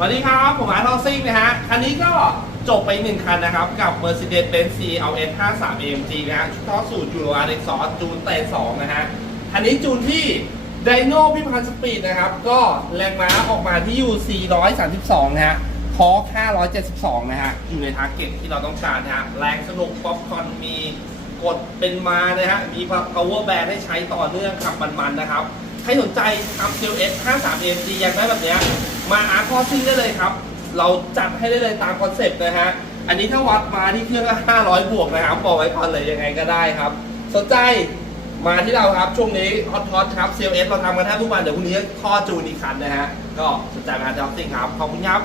สวัสดีครับ ผมอาร์ตอซิ่งนะฮะ คันนี้ก็จบไปหนึ่งคันนะครับ กับ Mercedes-Benz CLS 53 AMG นะฮะชุดท่อสูตรยูโรอาร์เอ็กซอสจูนเตสองนะฮะ คันนี้จูนที่ไดโน่พิพันธ์สปีดนะครับ ก็แรงม้าออกมาที่อยู่ 432 นะฮะทอร์572 นะฮะ อยู่ในทาร์เก็ตที่เราต้องการนะฮะ แรงสนุกป๊อปคอนมีกดเป็นมานะฮะ มี power band ให้ใช้ต่อเนื่องขับมันๆนะครับ รสนใจทำ QS 53 AMG อยากได้แบบเนี้ยมาอาร์คอซิ่งได้เลยครับ เราจัดให้ได้เลยตามคอนเซ็ปต์นะฮะ อันนี้ถ้าวัดมาที่เครื่องก็500 บวกนะครับ บอกไว้ก่อนเลยยังไงก็ได้ครับ สนใจมาที่เราครับ ช่วงนี้ฮอตฮอตครับ CLS เราทำกันแทบทุกวัน เดี๋ยวพรุ่งนี้ข้อจูนอีกคันนะฮะ ก็สนใจมาจอซิ่งครับ ขอบคุณครับ